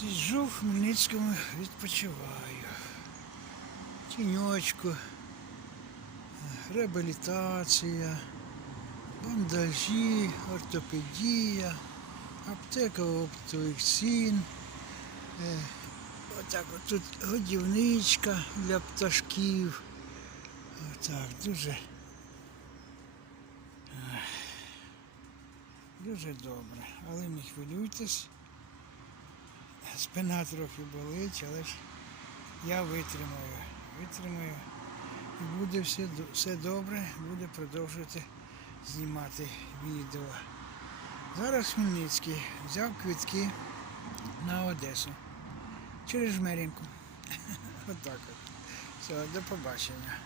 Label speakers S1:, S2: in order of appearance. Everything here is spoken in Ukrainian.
S1: Сиджу в Хмельницькому, відпочиваю. Тіньочку, реабілітація, бандажі, ортопедія, аптека оптових цін. Е, Отак от тут годівничка для пташків. Отак, дуже. Дуже добре. Але не хвилюйтесь. Спина трохи болить, але ж я витримаю. Витримаю. І буде все, все добре, буде продовжувати знімати відео. Зараз Хмельницький взяв квитки на Одесу. Через Жмеринку. Отак от. Все, до побачення.